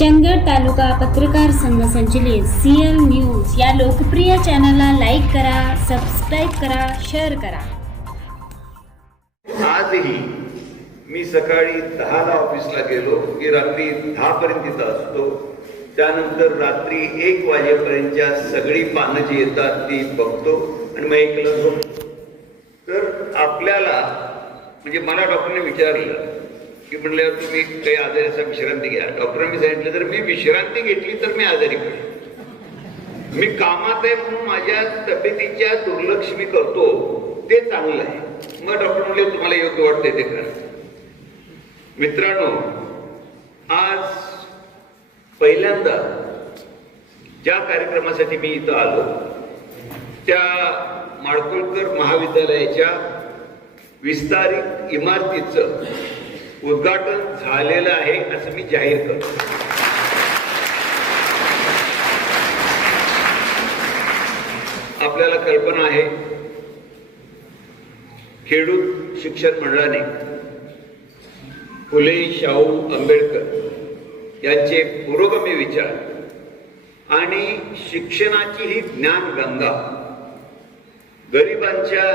चंदगड तालुका पत्रकार संघ संचलित CL न्यूज या लोकप्रिय चॅनलला लाईक करा, सबस्क्राईब करा, शेअर करा. आजही मी सकाळी 10ला ऑफिसला गेलो की रात्री 10 पर्यंत तिथं असतो. त्यानंतर रात्री 1 वाजेपर्यंतच्या सगळी पानं जी येतात ती बघतो आणि मग एकला झोपतो. तर आपल्याला म्हणजे मला डॉक्टरने विचारलं की म्हणलं तुम्ही काही आजाराचा विश्रांती घ्या. डॉक्टरांनी सांगितलं तर मी विश्रांती घेतली तर मी आजारी पडेल. मी कामात आहे म्हणून माझ्या तब्येतीच्या दुर्लक्ष मी करतो ते चांगलं आहे. मग डॉक्टर म्हणले तुम्हाला योग्य वाटते ते करा. मित्रांनो, आज पहिल्यांदा ज्या कार्यक्रमासाठी मी इथं आलो त्या माडखोलकर महाविद्यालयाच्या विस्तारित इमारतीचं उद्घाटन झालेलं आहे असं मी जाहीर करतो. आपल्याला कल्पना आहे खेडूत शिक्षण मंडळाने फुले शाहू आंबेडकर यांचे पुरोगामी विचार आणि शिक्षणाची ही ज्ञानगंगा गरिबांच्या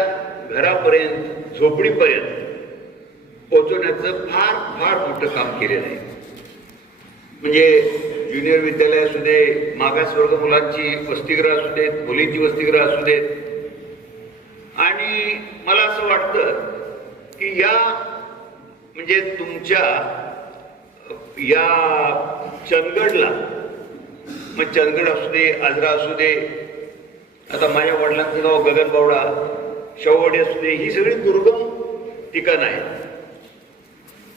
घरापर्यंत झोपडीपर्यंत पोहोचवण्याचं फार फार मोठं काम केलेलं आहे. म्हणजे ज्युनियर विद्यालय असू दे, मागासवर्ग मुलांची वसतिगृह असू देत, मुलींची वसतिगृह असू देत. आणि मला असं वाटतं की या म्हणजे तुमच्या या चंदगडला, मग चंदगड असू दे, आजरा असू दे, आता माझ्या वडिलांचं गाव गगनबावडा, शाहूवाडी असू दे, ही सगळी दुर्गम ठिकाणं आहेत.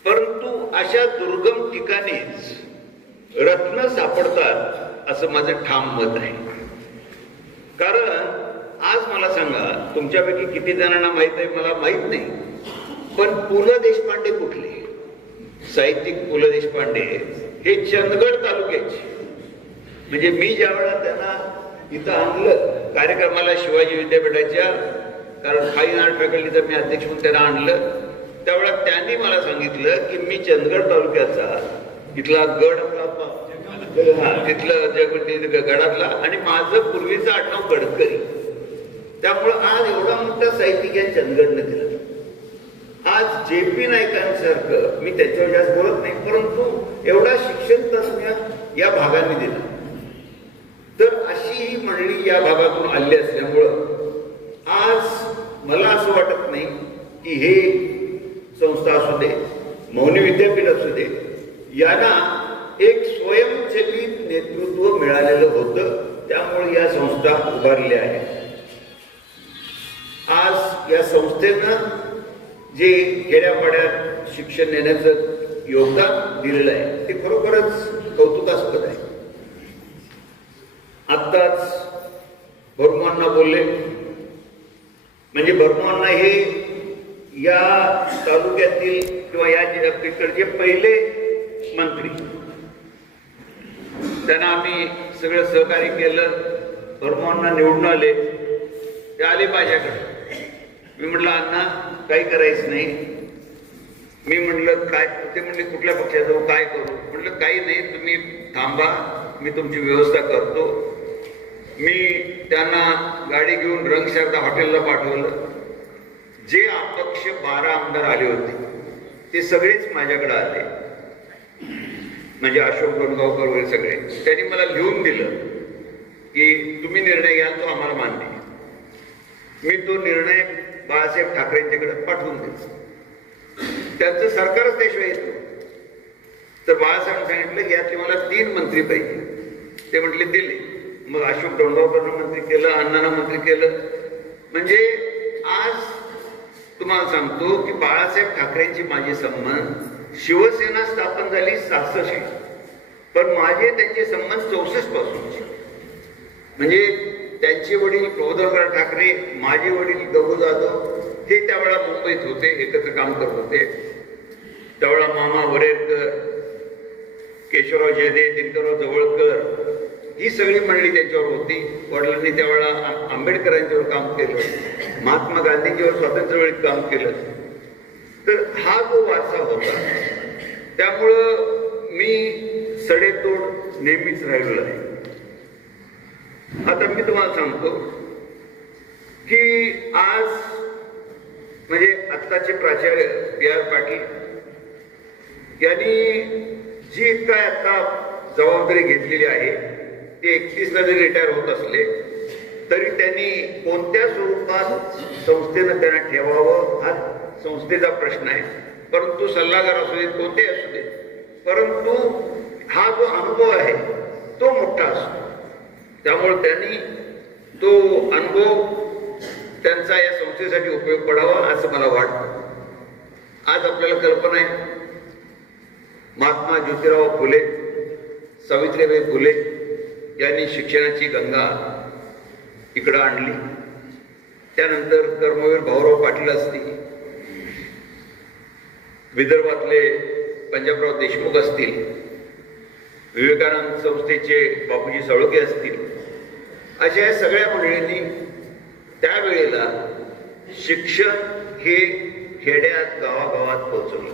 परंतु अशा दुर्गम ठिकाणीच रत्न सापडतात असं माझं ठाम मत आहे. कारण आज मला सांगा, तुमच्यापैकी किती जणांना माहित आहे मला माहित नाही, पण पु ल देशपांडे कुठले? साहित्यिक पु ल देशपांडे हे चंदगड तालुक्याचे. म्हणजे मी ज्या वेळेला त्यांना इथं आणलं कार्यक्रमाला शिवाजी विद्यापीठाच्या, कारण फाईन आर्ट फॅकल्टीचा मी अध्यक्ष म्हणून त्यांना आणलं, त्यावेळेला त्यांनी मला सांगितलं की मी चंदगड तालुक्याचा इथला गड तिथलं गडातला आणि माझं पूर्वीचं आडनाव गडकरी. त्यामुळं आज एवढा मोठा साहित्यिक या चंदगडनं दिला. आज JP नाईकांसारखं मी त्याच्यावर जास्त बोलत नाही, परंतु एवढा शिक्षण तज्ञ या भागाने दिला. तर अशी ही मंडळी या भागातून आली असल्यामुळं आज मला असं वाटत नाही की हे संस्था असू दे, मौनी विद्यापीठ असू दे, यांना एक स्वयंचलित नेतृत्व मिळालेलं होतं. त्यामुळे या संस्था उभारल्या आहेत. आज या संस्थेनं जे खेड्यापाड्यात शिक्षण देण्याचं योगदान दिलेलं आहे ते खरोखरच कौतुकास्पद आहे. आत्ताच भरमांना बोलले, म्हणजे भरमांना हे या तालुक्यातील किंवा या जिल्ह्याचे पहिले मंत्री. त्यांना आम्ही सगळं सहकार्य केलं. भरमांना निवडून आले, ते आले माझ्याकडे. मी म्हटलं अण्णा काही करायचं नाही. मी म्हटलं काय? ते म्हणले कुठल्या पक्षात जाऊ, काय करू? म्हटलं काही नाही, तुम्ही थांबा, मी तुमची व्यवस्था करतो. मी त्यांना गाडी घेऊन रंगशारदा हॉटेलला पाठवलं. जे अपक्ष 12 आमदार आले होते ते सगळेच माझ्याकडे आले, म्हणजे अशोक डोणगावकर वगैरे सगळे. त्यांनी मला लिहून दिलं की तुम्ही निर्णय घ्याल तो आम्हाला मान्य आहे. मी तो निर्णय बाळासाहेब ठाकरेंच्याकडे पाठवून दिला. त्यांचं सरकारच त्याशिवाय येतो. तर बाळासाहेब सांगितलं की यातले मला 3 मंत्री पाहिजे. ते म्हटले दिले. मग अशोक डोणगावकरनं मंत्री केलं, अण्णांना मंत्री केलं. म्हणजे आज तुम्हाला सांगतो की बाळासाहेब ठाकरेंचे माझे संबंध, शिवसेना स्थापन झाली 66, पण माझे त्यांचे संबंध 64 पासूनचे. म्हणजे त्यांचे वडील प्रबोधनराव ठाकरे, माझे वडील गहू जाधव हे त्यावेळेला मुंबईत होते, एकत्र काम करत होते. त्यावेळेला मामा वरेरकर, केशवराव जयदे, दिनकरराव जवळकर ही सगळी मंडळी त्यांच्यावर होती. वडिलांनी त्यावेळेला आंबेडकरांच्यावर काम केलं, महात्मा गांधींच्यावर स्वातंत्र्यवेळीत काम केलं. तर हा जो वारसा होता, त्यामुळं मी सडेतोड नेहमीच राहिलेलं आहे. आता मी तुम्हाला सांगतो की आज म्हणजे आत्ताचे प्राचार्य B.R. पाटील यांनी जी काय आता जबाबदारी घेतलेली आहे ती 31ला जरी रिटायर होत असले तरी त्यांनी कोणत्या स्वरूपात संस्थेनं त्यांना ठेवावं हा संस्थेचा प्रश्न आहे. परंतु सल्लागार असू देत कोणते असू देत, परंतु हा जो अनुभव आहे तो मोठा असतो. त्यामुळे त्यांनी तो अनुभव त्यांचा या संस्थेसाठी उपयोग पडावा असं मला वाटतं. आज आपल्याला कल्पना आहे महात्मा ज्योतिराव फुले, सावित्रीबाई फुले यांनी शिक्षणाची गंगा इकडं आणली. त्यानंतर कर्मवीर भाऊराव पाटील असतील, विदर्भातले पंजाबराव देशमुख असतील, विवेकानंद संस्थेचे बापूजी साळुंखे असतील, अशा या सगळ्या मंडळींनी त्यावेळेला शिक्षण हे खेड्यात गावागावात पोहोचवलं.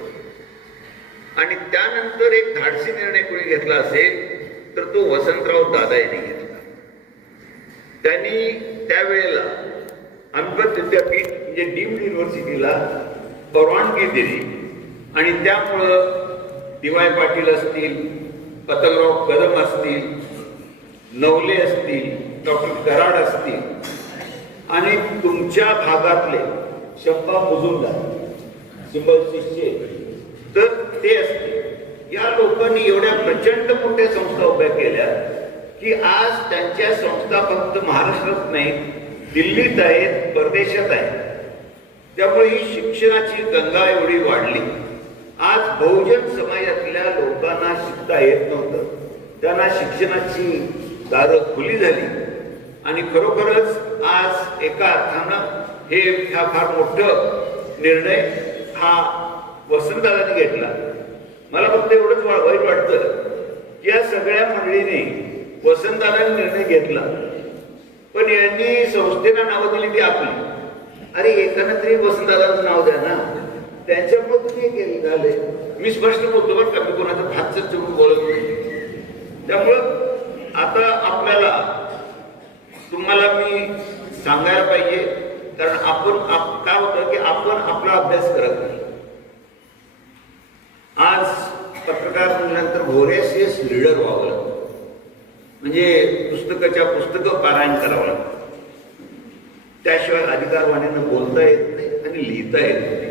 आणि त्यानंतर एक धाडसी निर्णय कोणी घेतला असेल तर तो वसंतराव दादा यांनी घेतला. त्यांनी त्यावेळेला अहमद विद्यापीठ म्हणजे डीम्ड युनिव्हर्सिटीला परवानगी दिली आणि त्यामुळं डी.वाय. पाटील असतील, पतंगराव कदम असतील, नवले असतील, डॉक्टर कराड असतील आणि तुमच्या भागातले शंभा मुजुमदार सिंबल शिष्य तर ते असतील, या लोकांनी एवढ्या प्रचंड मोठ्या संस्था उभ्या केल्या की आज त्यांच्या संस्था फक्त महाराष्ट्रात नाही, दिल्लीत आहेत, परदेशात आहेत. त्यामुळे ही शिक्षणाची गंगा एवढी वाढली. आज बहुजन समाजातल्या लोकांना शिकता येत नव्हतं, त्यांना शिक्षणाची दारं खुली झाली आणि खरोखरच आज एका अर्थानं हा फार मोठं निर्णय हा वसंतदादांनी घेतला. मला फक्त एवढंच वाईट वाटतं की या सगळ्या मंडळीने वसंतदादांनी निर्णय घेतला पण यांनी संस्थेला नावं दिली ती आपली. अरे एकानं तरी वसंतदादांचं नाव द्या ना, त्यांच्यामुळे तुम्ही केलं झाले. मी स्पष्ट बोलतो बरं का, मी कोणाचं भातच चिरून बोलत नाही. त्यामुळं आता आपल्याला तुम्हाला मी सांगायला पाहिजे, कारण आपण काय होतं की आपण आपला अभ्यास करत नाही. आज पत्रकार म्हणल्यानंतर व्होरेसियस रीडर व्हावं लागतं, म्हणजे पुस्तकं पारायण करावं लागतं. त्याशिवाय अधिकारवाण्यानं बोलता येत नाही आणि लिहिता येत नाही.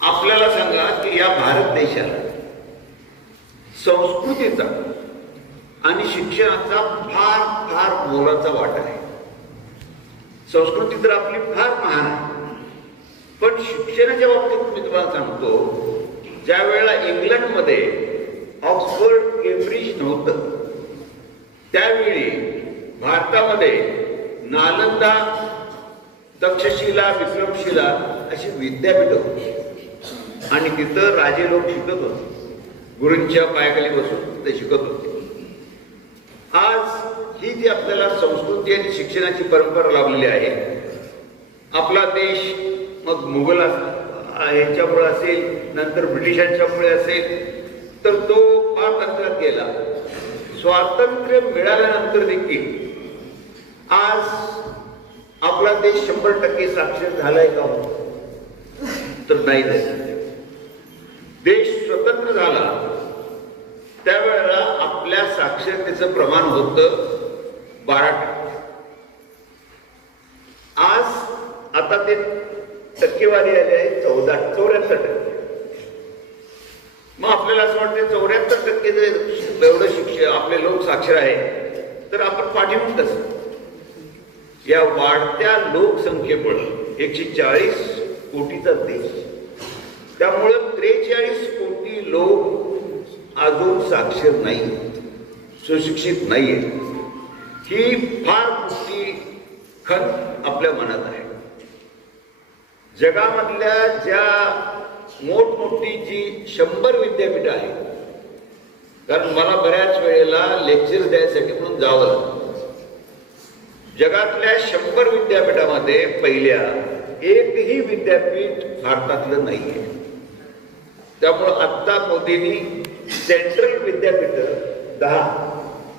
आपल्याला सांगा की या भारत देशाला संस्कृतीचा आणि शिक्षणाचा फार फार मोलाचा वाटा आहे. संस्कृती तर आपली फार महान आहे, पण शिक्षणाच्या बाबतीत मी तुम्हाला सांगतो, ज्या वेळेला इंग्लंडमध्ये ऑक्सफर्ड केम्ब्रिज नव्हतं त्यावेळी भारतामध्ये नालंदा, तक्षशिला, विक्रमशिला अशी विद्यापीठ होती आणि तिथं राजे लोक शिकत होते, गुरूंच्या पायाखाली बसून ते शिकत होते. आज ही जी आपल्याला संस्कृती आणि शिक्षणाची परंपरा लाभलेली आहे, आपला देश मग मुघल ह्यांच्यामुळे असेल, नंतर ब्रिटिशांच्यामुळे असेल, तर तो पारतंत्र्यात गेला. स्वातंत्र्य मिळाल्यानंतर देखील आज आपला देश 100% साक्षर झालाय का? तर नाही झाला. देश स्वतंत्र झाला त्यावेळेला आपल्या साक्षरतेचं प्रमाण होतं 12%. आज आता ते टक्केवारी आली आहे 74%. मग आपल्याला असं वाटतं 74% जर एवढं शिक्षण आपले लोक साक्षर आहे तर आपण पाठीमागे कसं? या वाढत्या लोकसंख्येमुळे 140 कोटीचा देश, त्यामुळं 43 कोटी लोक अजून साक्षर नाही, सुशिक्षित नाहीये. ही फार मोठी खंत आपल्या मनात आहे. जगामधल्या ज्या मोठमोठी जी 100 विद्यापीठ आहेत, कारण मला बऱ्याच वेळेला लेक्चर द्यायसाठी म्हणून जावं लागतं. जगातल्या 100 विद्यापीठामध्ये पहिल्या एकही विद्यापीठ भारतातलं नाहीये. त्यामुळं आत्ता मोदींनी सेंट्रल विद्यापीठ 10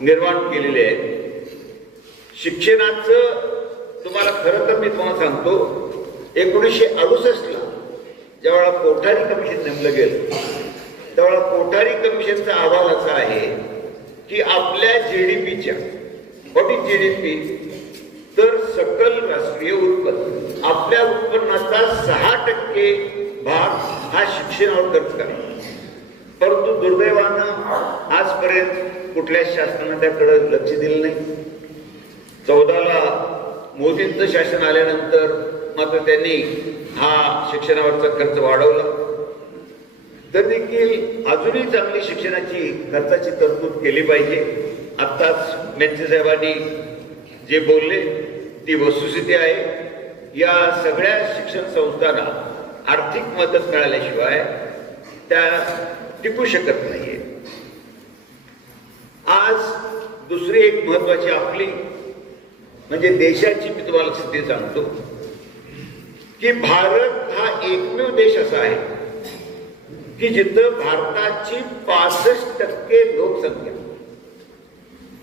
निर्माण केलेले आहेत. शिक्षणाचं तुम्हाला खरं तर मी तुम्हाला सांगतो, 1968ला ज्यावेळा कोठारी कमिशन नेमलं गेलं त्यावेळा कोठारी कमिशनचा अहवाल असा आहे की आपल्या जीडीपीच्या, व्हॉट इज जीडीपी, तर सकल राष्ट्रीय उत्पन्न, आपल्या उत्पन्नाचा 6% भाग हा शिक्षणावर खर्च करायचा. परंतु दुर्दैवानं आजपर्यंत कुठल्या शासनानं त्याकडे लक्ष दिलं नाही. 14ला मोदींचं शासन आल्यानंतर मात्र त्यांनी हा शिक्षणावरचा खर्च वाढवला. तर देखील अजूनही चांगली शिक्षणाची खर्चाची तरतूद केली पाहिजे. आत्ताच मेन्से साहेबांनी जे बोलले ती वस्तुस्थिती आहे. या सगळ्या शिक्षण संस्थांना आर्थिक मदत मिळाल्याशिवाय त्या टिकू शकत नाहीये. आज दुसरी एक महत्वाची आपली म्हणजे देशाची मी तुम्हाला स्थिती सांगतो की भारत हा एकमेव देश असा आहे की जिथं भारताची 65% लोकसंख्या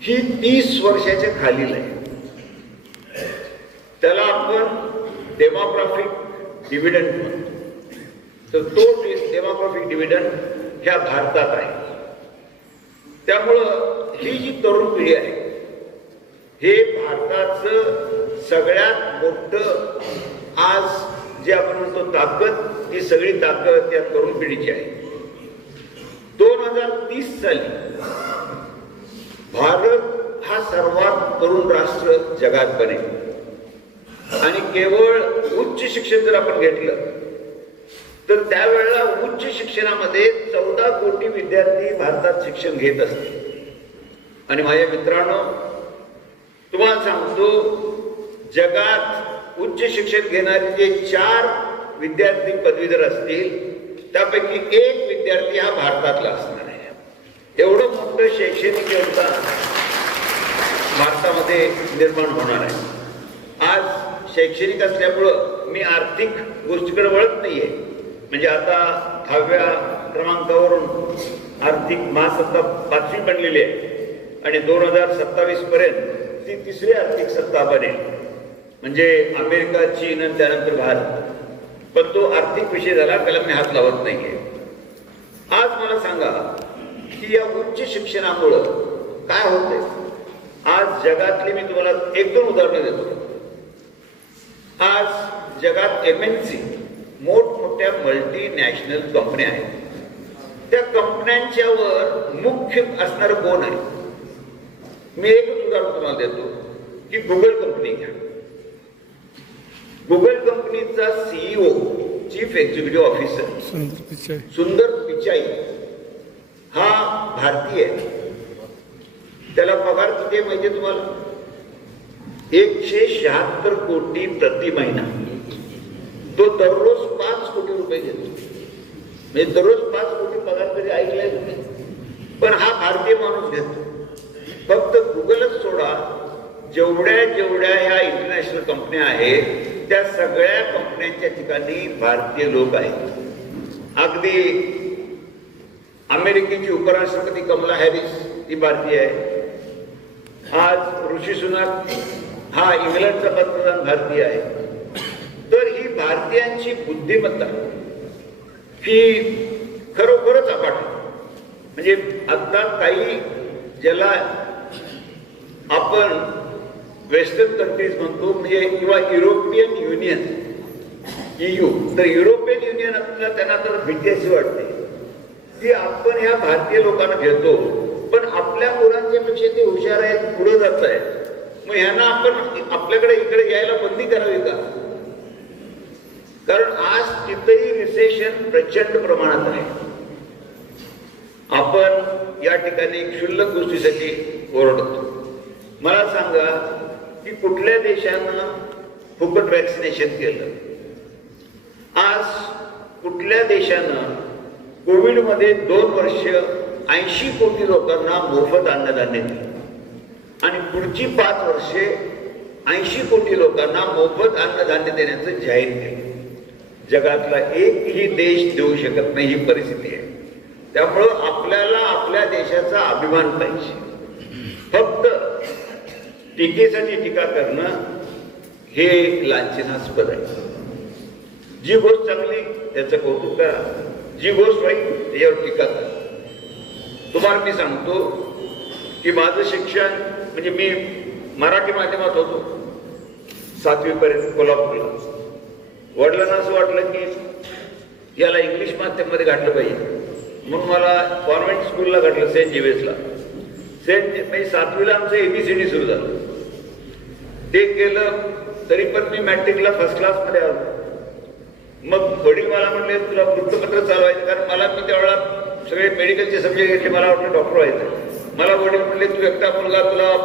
ही 30 वर्षाच्या खालील आहे. त्याला आपण डेमोग्राफिक डिव्हिडंड म्हणतो. तर तो डेमोग्राफिक डिव्हिडंड ह्या भारतात आहे. त्यामुळं ही जी तरुण पिढी आहे हे भारताचं सगळ्यात मोठं आज जे आपण म्हणतो ताकद, ती सगळी ताकद त्या तरुण पिढीची आहे. 2030 साली भारत हा सर्वात तरुण राष्ट्र जगात बनेल आणि केवळ उच्च शिक्षण जर आपण घेतलं तर त्यावेळेला उच्च शिक्षणामध्ये 14 कोटी विद्यार्थी भारतात शिक्षण घेत असतील. आणि माझ्या मित्रांनो, तुम्हाला सांगतो, जगात उच्च शिक्षण घेणारे जे 4 विद्यार्थी पदवीधर असतील त्यापैकी 1 विद्यार्थी हा भारतातला असणार आहे. एवढं मोठं शैक्षणिक योगदान भारतामध्ये निर्माण होणार आहे. आज शैक्षणिक असल्यामुळं मी आर्थिक गोष्टीकडे वळत नाहीये. म्हणजे आता 10व्या क्रमांकावरून आर्थिक महासत्ता 5वी बनलेली आहे आणि 2027 पर्यंत ती 3री आर्थिक सत्ता बनेल. म्हणजे अमेरिका, चीन आणि त्यानंतर भारत. पण तो आर्थिक विषय झाला, त्याला मी हात लावत नाहीये. आज मला सांगा की या उच्च शिक्षणामुळं काय होतंय. आज जगातली मी तुम्हाला 1-2 उदाहरणं देतो. आज जगात MNC मोठमोठ्या मल्टीनॅशनल कंपन्या आहेत. त्या कंपन्यांच्यावर मुख्य असणारं कोण आहे. मी एकच उदाहरण तुम्हाला देतो की गुगल कंपनी घ्या. गुगल कंपनीचा CEO, चीफ एक्झिक्युटिव्ह ऑफिसर सुंदर पिचाई हा भारतीय आहे. त्याला पगार किती माहिती तुम्हाला? 176 कोटी प्रति महिना. तो दररोज 5 कोटी रुपये घेतो. म्हणजे दररोज 5 कोटी पगार तरी ऐकलाय तुम्ही. पण हा भारतीय माणूस घेतो. फक्त गुगलच सोडा, जेवढ्या ह्या इंटरनॅशनल कंपन्या आहेत त्या सगळ्या कंपन्यांच्या ठिकाणी भारतीय लोक आहेत. अगदी अमेरिकेची उपराष्ट्रपती कमला हॅरिस ती भारतीय आहे. आज ऋषी सुनाक हा इंग्लंडचा पंतप्रधान भारतीय आहे. तर ही भारतीयांची बुद्धिमत्ता ही खरोखरच अफाट. म्हणजे आता काही ज्याला आपण वेस्टर्न कंट्रीज म्हणतो म्हणजे किंवा युरोपियन युनियन EU, तर युरोपियन युनियन आपल्याला त्यांना तर भीती अशी वाटते की आपण ह्या भारतीय लोकांना घेतो पण आपल्या मुलांच्या पेक्षा ते हुशार आहेत, पुढे जात आहेत. मग ह्यांना आपण आपल्याकडे इकडे यायला बंदी करावी का? कारण आज तिथेही रिसेशन प्रचंड प्रमाणात आहे. आपण या ठिकाणी क्षुल्लक गोष्टीसाठी ओरडतो. मला सांगा की कुठल्या देशानं फुकट वॅक्सिनेशन केलं? आज कुठल्या देशानं कोविडमध्ये 2 वर्ष 80 कोटी लोकांना मोफत अन्नधान्य दिलं आणि पुढची 5 वर्षे 80 कोटी लोकांना मोफत अन्नधान्य देण्याचं जाहीर केलं? जगातला एकही देश देऊ शकत नाही ही परिस्थिती आहे. त्यामुळं आपल्याला आपल्या देशाचा अभिमान पाहिजे. फक्त टीकेसाठी टीका करणं हे लांछनास्पद आहे. जी गोष्ट चांगली त्याचं कौतुक करा, जी गोष्ट वाईट त्याच्यावर टीका करा. तुम्हाला मी सांगतो की माझं शिक्षण म्हणजे मी मराठी माध्यमात होतो 7वी पर्यंत कोल्हापूरला. वडिलांना असं वाटलं की याला इंग्लिश माध्यमामध्ये घातलं पाहिजे म्हणून मला कॉन्व्हेंट स्कूलला घातलं, सेंट जेवियर्सला. म्हणजे 7वीला आमचं ABCD सुरू झालं. ते केलं तरी पण मी मॅट्रिकला फर्स्ट क्लासमध्ये आलो. मग वडील मला म्हणले तुला वृत्तपत्र चालवायचं, कारण मला मी त्यावेळेला सगळे मेडिकलचे सब्जेक्ट घेतले, मला वाटलं डॉक्टर व्हायचं. मला वडील म्हणले तू एकटा मुलगा, तुला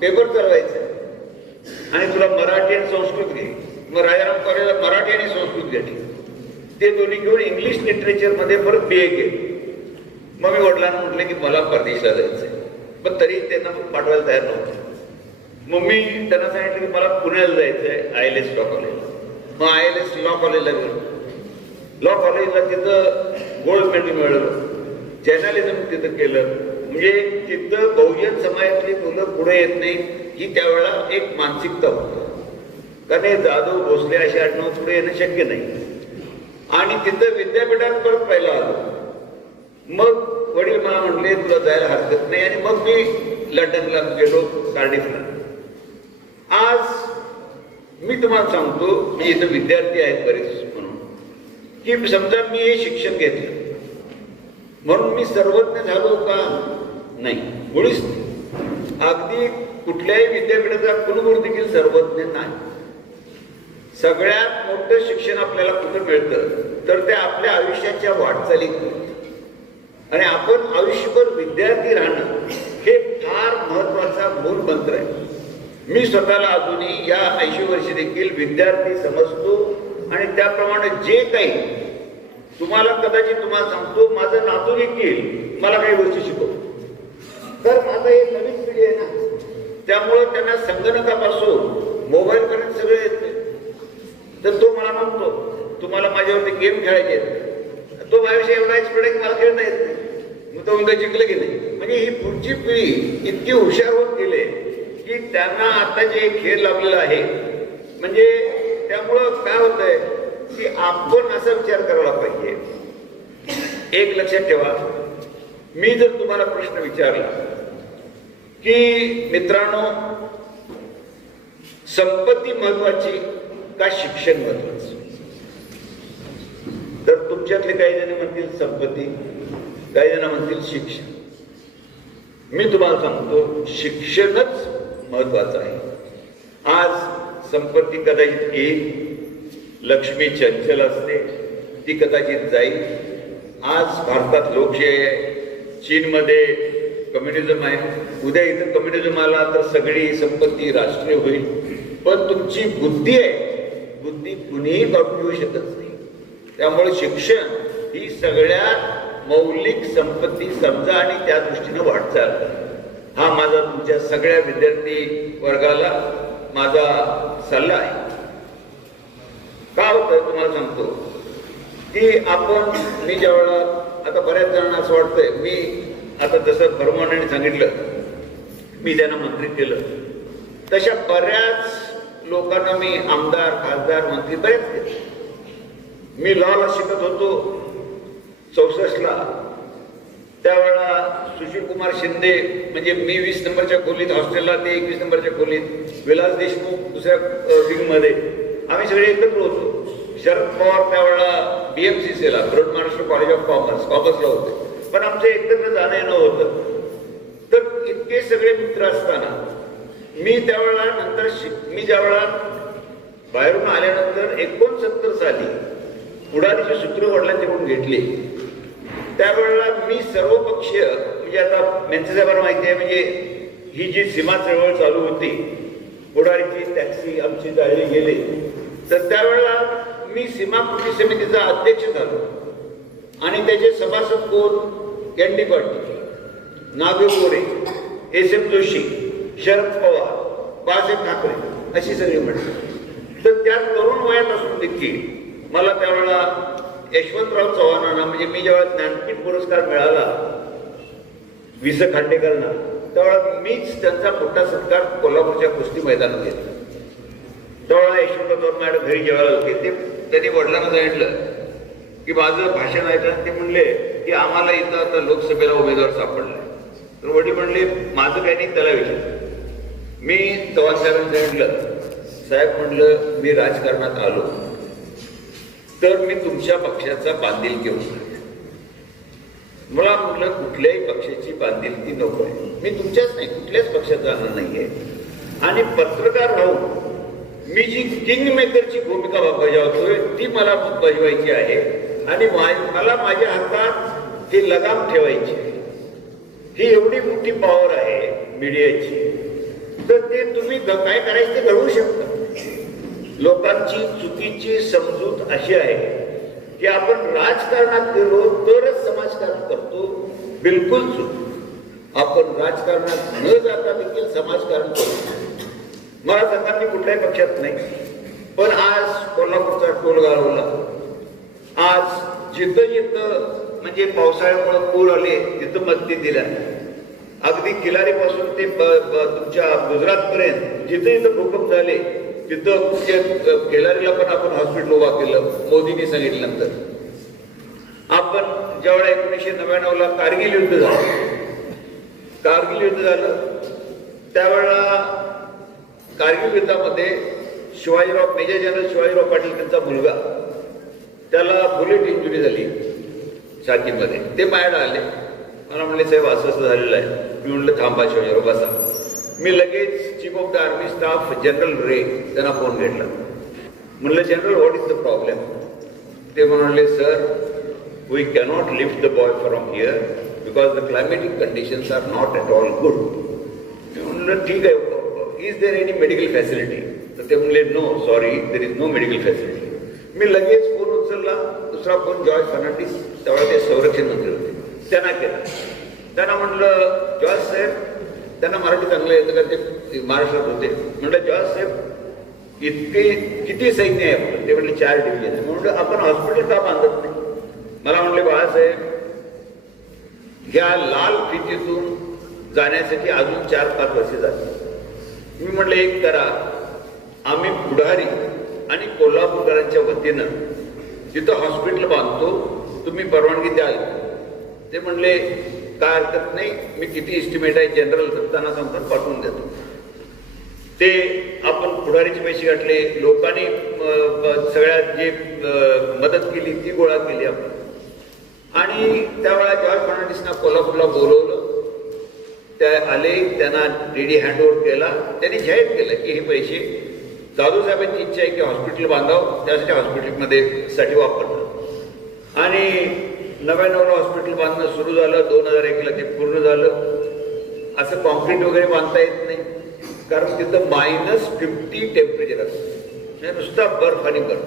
पेपर चालवायचं आणि तुला मराठी आणि संस्कृत घे. मग राजाराम कॉलेजला मराठी आणि संस्कृत घेतली. ते दोन्ही घेऊन इंग्लिश लिटरेचरमध्ये परत BA केली. मग मी वडिलांना म्हटले की मला परदेशला जायचंय, पण तरी त्यांना पाठवायला तयार नव्हते. मग मी त्यांना सांगितलं की मला पुण्याला जायचंय ILS लॉ कॉलेजला. मग ILS लॉ कॉलेजला गेलो. लॉ कॉलेजला तिथं गोल्ड मेडल मिळवलं. जर्नलिझम तिथं केलं. म्हणजे तिथं बहुजन समाजातली मुलं पुढे येत नाही ही त्यावेळेला एक मानसिकता होती. कारण हे जाधव भोसले असे आडनाव पुढे येणं शक्य नाही. आणि तिथं विद्यापीठात परत पहिला आलो. मग वडील मला म्हणले तुला जायला हरकत नाही, आणि मग मी लंडनला गेलो, कार्डिफला. आज मी तुम्हाला सांगतो, मी इथं विद्यार्थी आहेत बरेच म्हणून, की समजा मी हे शिक्षण घेतलं म्हणून मी सर्वज्ञ झालो का? नाही, मुळीच नाही. अगदी कुठल्याही विद्यापीठाचा कुलगुरू देखील सर्वज्ञ नाही. सगळ्यात मोठं शिक्षण आपल्याला कुठं मिळतं तर ते आपल्या आयुष्याच्या वाटचालीत मिळतं. आणि आपण आयुष्यभर विद्यार्थी राहणं हे फार महत्वाचा मूळ मंत्र आहे. मी स्वतःला अजूनही या 80 वर्षी देखील विद्यार्थी समजतो. आणि त्याप्रमाणे जे काही तुम्हाला कदाचित तुम्हाला सांगतो, माझं नातू देखील मला काही गोष्टी शिकवतो. तर माझा एक नवीन पिढी आहे ना, त्यामुळं त्यांना संगणकापासून मोबाईलपर्यंत सगळं येतं. तर तो मला म्हणतो तुम्हाला माझ्यावरती गेम खेळायचे आहेत. तो माझ्याविषयी एवढा एक्सपर्ट आहे की मला खेळता येत नाही. मग तो उद्या जिंकलं की नाही. म्हणजे ही पुढची पिढी इतकी हुशार होत गेले की त्यांना आता जे खेळ लावलेला आहे. म्हणजे त्यामुळं काय होतंय की आपण असा विचार करायला पाहिजे. एक लक्षात ठेवा, मी जर तुम्हाला प्रश्न विचारला की मित्रांनो संपत्ती महत्वाची का शिक्षण महत्वाचं, तर तुमच्यातले काही जण म्हणतील संपत्ती, काही जण म्हणतील शिक्षण. मी तुम्हाला सांगतो शिक्षणच महत्वाचं आहे. आज संपत्ती कदाचित येईल, लक्ष्मी चंचल असते, ती कदाचित जाईल. आज भारतात लोकशाही आहे, चीनमध्ये कम्युनिझम आहे. उद्या इथं कम्युनिझम आला तर सगळी संपत्ती राष्ट्रीय होईल. पण तुमची बुद्धी आहे, बुद्धी कुणीही काढून घेऊ शकत नाही. त्यामुळे शिक्षण ही सगळ्यात मौलिक संपत्ती समजा आणि त्या दृष्टीनं वाटचाल. हा माझा तुमच्या सगळ्या विद्यार्थी वर्गाला माझा सल्ला आहे. का होतं तुम्हाला सांगतो की आपण मी ज्यावेळेला आता बऱ्याच जणांना असं वाटतंय, मी आता जसं फरमानाने सांगितलं मी त्यांना मंत्री केलं, तशा बऱ्याच लोकांना मी आमदार, खासदार, मंत्री बरेच केले. मी लॉला शिकत होतो 64ला. त्यावेळेला सुशील कुमार शिंदे म्हणजे मी 20 नंबरच्या खोलीत हॉस्टेलला, ते 21 नंबरच्या खोलीत, विलास देशमुख दुसऱ्या विंगमध्ये, आम्ही सगळे एकत्र होतो. शरद पवार त्यावेळेला BMCCला, ब्रॉड महाराष्ट्र कॉलेज ऑफ कॉमर्सला होते. पण आमचं एकत्र जाणं येणं होतं. तर इतके सगळे मित्र असताना मी त्यावेळेला नंतर मी ज्यावेळेला बाहेरून आल्यानंतर 69 साली पुढारीचे सूत्र वडिलांच्याकडून घेतले. त्यावेळेला मी सर्वपक्षीय म्हणजे आता मेन्सेसाहेबांना माहिती आहे, म्हणजे ही जी सीमा चळवळ चालू होती, पुढारीची टॅक्सी आमची जाळली गेली, तर त्यावेळेला मी सीमा कृती समितीचा अध्यक्ष झालो. आणि त्याचे सभासद कोण? ND पाटील, नागू गोरे, SM जोशी, शरद पवार, बाळासाहेब ठाकरे अशी सगळी मंडळी. तर त्या तरुण वयात असून देखील मला त्यावेळेला यशवंतराव चव्हाणांना, म्हणजे मी जेव्हा ज्ञानपीठ पुरस्कार मिळाला वि. स. खांडेकरांना, तेव्हा मीच त्यांचा मोठा सत्कार कोल्हापूरच्या कुस्ती मैदानात घेतला. तेव्हा यशवंतराव चव्हाण माझ्या घरी जेवायला होते. ते त्यांनी वडिलांना सांगितलं की माझं भाषण ऐकलं. ते म्हणले की आम्हाला इथं आता लोकसभेला उमेदवार सापडले. तर वडील म्हणले माझं काही नाही, त्याला विचार. मी चव्हाण साहेबांना सांगितलं, साहेब म्हणलं मी राजकारणात आलो तर मी तुमच्या पक्षाचा बांधिलकी होणार. मला म्हटलं कुठल्याही पक्षाची बांधिलकी नको आहे. मी तुमच्याच नाही, कुठल्याच पक्षात जाणार नाहीये. आणि पत्रकार राहून मी जी किंग मेकरची भूमिका बजावतोय ती मला बजवायची आहे. आणि मला माझ्या हातात ही लगाम ठेवायची आहे. ही एवढी मोठी पॉवर आहे मीडियाची, तर ते तुम्ही काय करायचं ते घडवू शकता. लोकांची चुकीची समजूत अशी आहे की आपण राजकारणात गेलो तरच समाजकारण करतो. बिलकुल चूक. आपण राजकारणात न जाता देखील समाजकारण करतो. मला सांगा मी कुठल्याही पक्षात नाही, पण आज कोल्हापूरचा टोल गाळवला. आज जिथं जिथं म्हणजे पावसाळ्यामुळे पूर आले तिथं मदती दिल्या. अगदी किलारीपासून ते तुमच्या गुजरातपर्यंत जिथं जिथं भूकंप झाले तिथं केलारीला पण आपण हॉस्पिटल उभा केलं मोदींनी सांगितल्यानंतर. आपण ज्यावेळेला 1999ला कारगिल युद्ध झालं त्यावेळेला कारगिल युद्धामध्ये शिवाजीराव, मेजर जनरल शिवाजीराव पाटील त्यांचा मुलगा, त्याला बुलेट इंजुरी झाली छातीमध्ये. ते माझ्याकडे आले, मला म्हणले साहेब असं असं झालेलं आहे. मी म्हणलं थांबा शिवाजीराव बसा. मी लगेच chief of the army staff general Ray त्यांना फोन घेतला. म्हणलं general what is the problem. ते म्हणाले sir we cannot lift the boy from here because the climatic conditions are not at all good. मी म्हणलं ठीक आहे, is there any medical facility. तर ते म्हणले no sorry there is no medical facility. मी लगेच फोन उचलला. दुसरा फोन जॉर्ज फर्नांडिस, त्यावेळेला ते संरक्षण मंत्री होते, त्यांना केला. त्यांना म्हणलं जॉर्ज साहेब, त्यांना मराठी चांगलं येतं का, ते महाराष्ट्रात होते. म्हटलं जॉर्ज साहेब इतके किती सैन्य आहे आपलं. ते म्हणले 4 डिव्हिजन आहे. म्हणलं आपण हॉस्पिटल का बांधत नाही. मला म्हणले बाळासाहेब ह्या लाल फितीतून जाण्यासाठी अजून 4-5 वर्षे जातील. मी म्हटलं एक करा, आम्ही पुढारी आणि कोल्हापूरकरांच्या वतीनं तिथं हॉस्पिटल बांधतो, तुम्ही परवानगी द्याल. ते म्हणले काय हरकत नाही, मी किती इस्टिमेट आहे जनरल दत्ताना सांगतात पाठवून देतो. ते आपण पुढारीचे पैसे गाठले, लोकांनी सगळ्यात जे मदत केली ती गोळा केली आपण. आणि त्यावेळेला जॉर्ज फर्नांडिसना कोल्हापूरला बोलवलं. त्या आले, त्यांना डीडी हँडओव्हर केला. त्यांनी जाहीर केलं की हे पैसे जाधव साहेबांची इच्छा आहे की हॉस्पिटल बांधावं, त्यासाठी हॉस्पिटलमध्ये साठी वापरलं. आणि 99ला हॉस्पिटल बांधणं सुरू झालं. 2001ला ते पूर्ण झालं. असं कॉन्क्रीट वगैरे बांधता येत नाही कारण तिथं -50 टेम्परेचर असतं, नुसता बर्फ आणि बर्फ.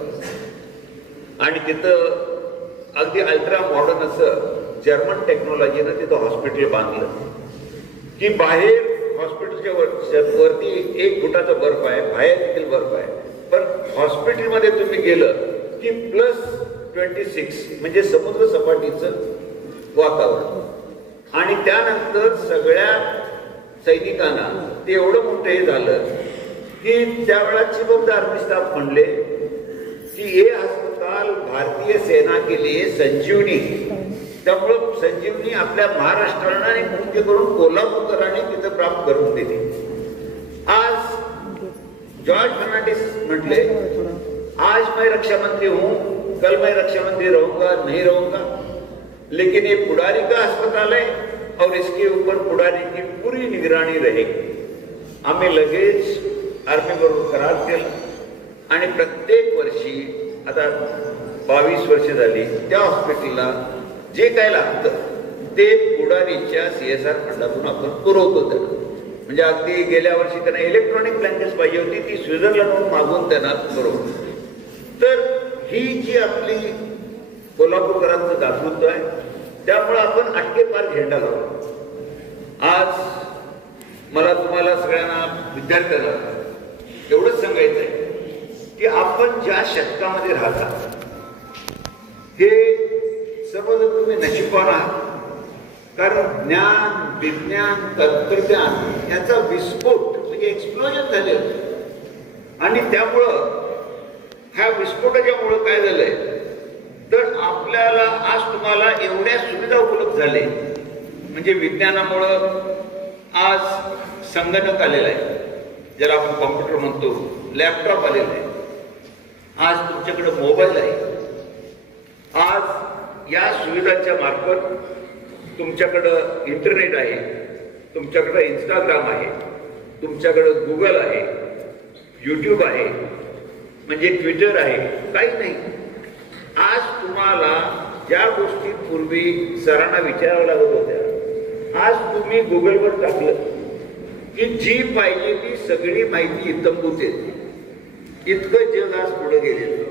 आणि तिथं अगदी अल्ट्रा मॉडर्न असं जर्मन टेक्नॉलॉजीनं तिथं हॉस्पिटल बांधलं की बाहेर हॉस्पिटलच्या वरती 1 फुटाचा बर्फ आहे, बाहेर देखील बर्फ आहे. पण हॉस्पिटलमध्ये तुम्ही गेलं की +26 म्हणजे समुद्र सपाटीचं वातावरण. आणि त्यानंतर सगळ्या सैनिकांना ते एवढं मोठं हे झालं की त्यावेळेला chief of the army staff म्हणले की हे अस्पताल भारतीय सेना के लिए संजीवनी. त्यामुळं संजीवनी आपल्या महाराष्ट्रानं आणि मुख्य करून कोल्हापूरकरांनी तिथं प्राप्त करून दिली. आज जॉर्ज फर्नांडिस म्हटले आज मैं रक्षा मंत्री हूं, कल मैं रक्षा मंत्री रहूंगा नहीं रहूंगा, लेकिन ये पुडारी का अस्पताल है और इसके ऊपर पुडारी की पूरी निगरानी रहेगी. आम्ही लगेच आर्मी बरोबर करार केला आणि प्रत्येक वर्षी आता 22 वर्ष झाली त्या हॉस्पिटलला जे काय लागतं ते पुढारीच्या CSR फंडातून आपण पुरवतो त्यांना. म्हणजे अगदी गेल्या वर्षी त्यांना इलेक्ट्रॉनिक ब्लँकेट्स पाहिजे होती, ती स्वित्झर्लंडहून मागवून त्यांना पुरवतो. तर ही जी आपली कोल्हापूरकरांचं दातृत्व आहे, त्यामुळे आपण अटकेपार झेंडा लावतो. आज मला तुम्हाला सगळ्यांना विद्यार्थ्यांना एवढंच सांगायचं आहे की आपण ज्या शतकामध्ये राहता हे सर्वजण तुम्ही नशीबवान आहात. कारण ज्ञान, विज्ञान, तंत्रज्ञान याचा विस्फोट म्हणजे एक्सप्लोजन झालेलं. आणि त्यामुळं ह्या विस्फोटाच्यामुळं काय झालंय तर आपल्याला आज तुम्हाला एवढ्या सुविधा उपलब्ध झाले. म्हणजे विज्ञानामुळं आज संगणक आलेला आहे, ज्याला आपण कॉम्प्युटर म्हणतो, लॅपटॉप आलेला आहे, आज तुमच्याकडे मोबाईल आहे. आज या सुविधांच्या मार्फत तुमच्याकडं इंटरनेट आहे, तुमच्याकडं इंस्टाग्राम आहे, तुमच्याकडं गुगल आहे, यूट्यूब आहे, म्हणजे ट्विटर आहे. काहीच नाही. आज तुम्हाला ज्या गोष्टी पूर्वी सरांना विचारावं लागत होत्या, आज तुम्ही गुगलवर टाकलं की जी पाहिजे ती सगळी माहिती इत्तंभूत येते. इतकं जग आज पुढे गेलेलं.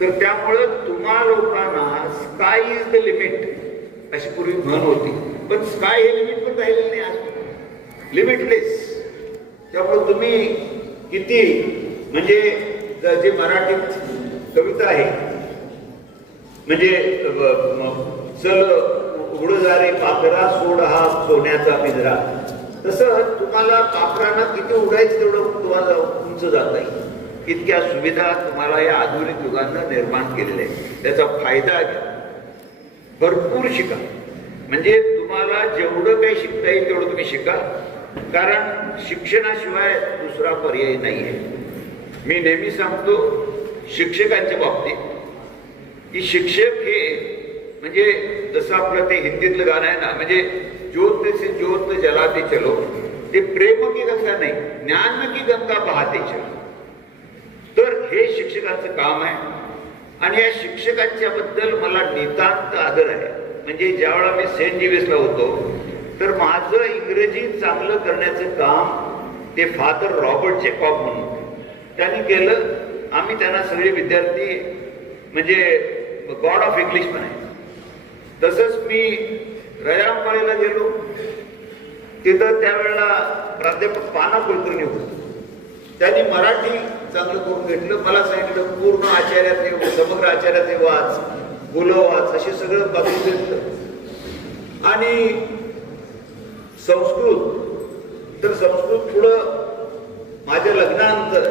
तर त्यामुळं तुम्हा लोकांना स्काय इज द लिमिट अशी पूर्वी म्हण होती, पण स्काय हे लिमिट पण राहिलेलं नाही आज, लिमिटलेस. त्यामुळे तुम्ही किती म्हणजे जे मराठीत कविता आहे म्हणजे चल उड जा रे पाखरा सोड हा सोन्याचा पिंजरा, तसं तुम्हाला पाखरांना किती उडायचं तेवढं तुम्हाला उंच जात आहे. इतक्या सुविधा तुम्हाला या आधुनिक युगानं निर्माण केलेल्या आहे. त्याचा फायदा घ्या, भरपूर शिका. म्हणजे तुम्हाला जेवढं काही शिकता येईल तेवढं तुम्ही शिका, कारण शिक्षणाशिवाय दुसरा पर्याय नाही आहे. मी नेहमी सांगतो शिक्षकांच्या बाबतीत की शिक्षक हे म्हणजे जसं आपलं ते हिंदीतलं गाणं आहे ना, म्हणजे ज्योत से ज्योत जलाते चलो, ते प्रेम की गंगा नाही, ज्ञान की गंगा बहाते चलो. तर हे शिक्षकांचं काम आहे. आणि या शिक्षकांच्या बद्दल मला नितांत आदर आहे. म्हणजे ज्यावेळेला मी सेंट जेविसला होतो तर माझं इंग्रजी चांगलं करण्याचं काम ते फादर रॉबर्ट जॅकॉब म्हणून त्यांनी केलं. आम्ही त्यांना सगळे विद्यार्थी म्हणजे गॉड ऑफ इंग्लिश म्हणायचं. तसंच मी रजाराम कॉलेजला गेलो, तिथं त्यावेळेला प्राध्यापक पाना कुलकर्णी होते. त्यांनी मराठी चांगलं करून घेतलं. मला सांगितलं पूर्ण आचार्यात समग्र आचार्यात वाच, बोलो वाच, असे सगळं बघून घेतलं. आणि संस्कृत, तर संस्कृत पुढं माझ्या लग्नानंतर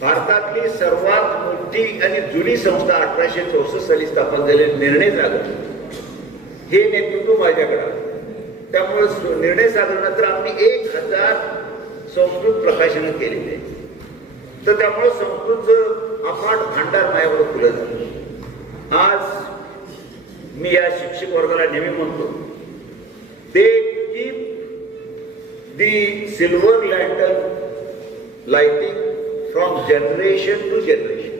भारतातली सर्वात मोठी आणि जुनी संस्था 1864 साली स्थापन झालेली निर्णय सागर, हे नेतृत्व माझ्याकडे. त्यामुळे निर्णय सागरनंतर आम्ही 1000 संस्कृत प्रकाशनं केलेली आहे. तर त्यामुळे संस्कृतचं अफाट भांडार माझ्याकडे खुलं झालं. आज मी या शिक्षक वर्गाला नेहमी म्हणतो, ते keep the silver lantern lighting from generation to generation.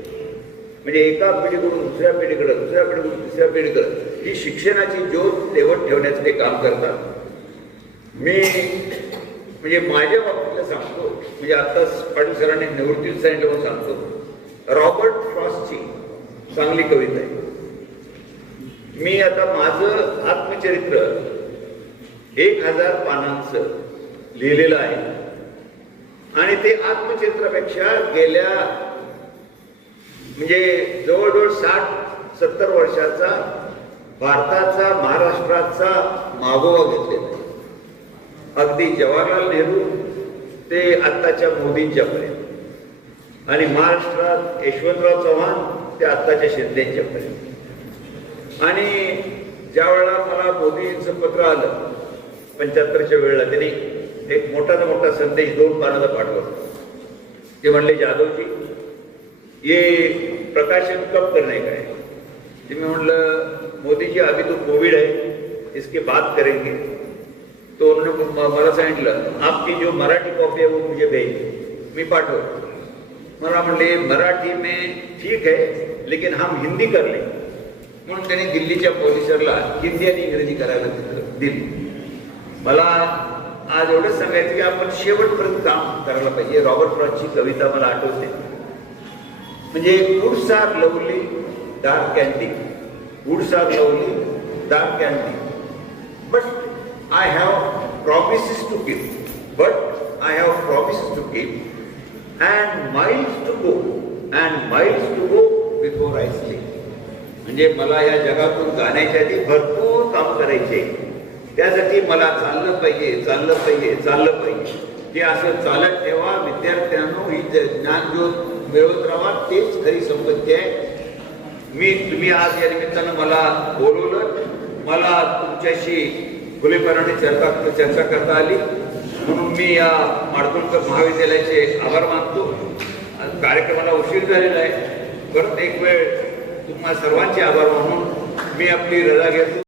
म्हणजे एका पिढीकडून दुसऱ्या पिढीकडे, दुसऱ्या पिढीकडून तिसऱ्या पिढीकडे ही शिक्षणाची ज्योत तेवत ठेवण्याचं ते काम करतात. मी म्हणजे माझ्या बाबतीतलं सांगतो, म्हणजे आताच पाटील सरांनी निवृत्तीत सांगितलं म्हणून सांगतो. रॉबर्ट फ्रॉस्टची चांगली कविता आहे. मी आता माझं आत्मचरित्र 1000 पानांचं लिहिलेलं आहे. आणि ते आत्मचरित्रापेक्षा गेल्या म्हणजे जवळजवळ 60-70 वर्षाचा भारताचा, महाराष्ट्राचा मागोवा घेतलेला आहे. अगदी जवाहरलाल नेहरू ते आत्ताच्या मोदींच्यापर्यंत, आणि महाराष्ट्रात यशवंतराव चव्हाण ते आत्ताच्या शिंदेंच्यापर्यंत. आणि ज्या वेळेला मला मोदींचं पत्र आलं 75च्या वेळेला, त्यांनी एक मोठा संदेश 2 पानाचा पाठवला. ते म्हणले, जाधवजी ये प्रकाशन कब करने का है? ते मी म्हणलं, मोदी जी अभी तो कोविड है, इसके बाद करेंगे. तो उन्होंने मला सांगितलं, आपकी जो मराठी कॉपी है वो मुझे भेज. मी पाठवतो. मला म्हणले, मराठी में ठीक है लेकिन हम हिंदी कर ले. म्हणून त्यांनी दिल्लीच्या पोलिसरला हिंदी आणि इंग्रजी करायला दिली. मला आज एवढंच सांगायचं की आपण शेवटपर्यंत काम करायला पाहिजे. रॉबर्ट फ्रॉस्टची कविता मला आठवते, म्हणजे woods are lovely dark candy, woods are lovely dark candy, but I have promises to keep, but I have promises to keep and miles to go before I sleep. म्हणजे मला या जगातून जाण्याच्या आधी भरपूर काम करायचे. त्यासाठी मला चाललं पाहिजे. ते असं चालत ठेवा विद्यार्थ्यांनो. ही ज्ञानज्योत मिळवत राहा, तेच खरी संपत्ती आहे. तुम्ही आज या निमित्तानं मला बोलवलं, मला तुमच्याशी खुलेपणाने चर्चा करता आली, म्हणून मी या माडगुळकर महाविद्यालयाचे आभार मानतो. कार्यक्रमाला उशीर झालेला आहे, परत एक वेळ तुम्हा सर्वांचे आभार मानून मी आपली रजा घेतो.